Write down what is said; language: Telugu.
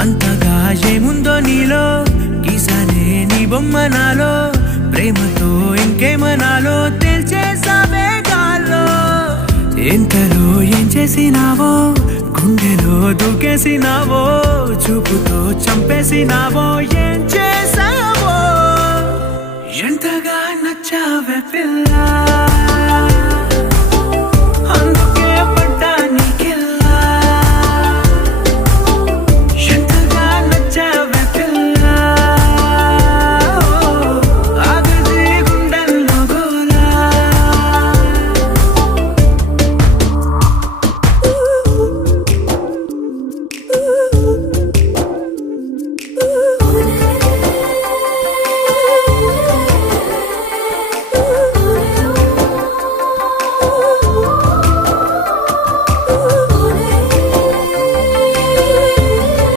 అంతగా ఏముందో నీలో గీసానే నీ బొమ్మ నాలో ప్రేమతో ఇంకేమనాలో తెలిచేసావే గాల్లో ఎంతలో ఏం చేసినావో గుండెలో దూకేసినావో చూపుతో చంపేసినావో ఏం చేసావో ఎంతగా నచ్చావే పిల్ల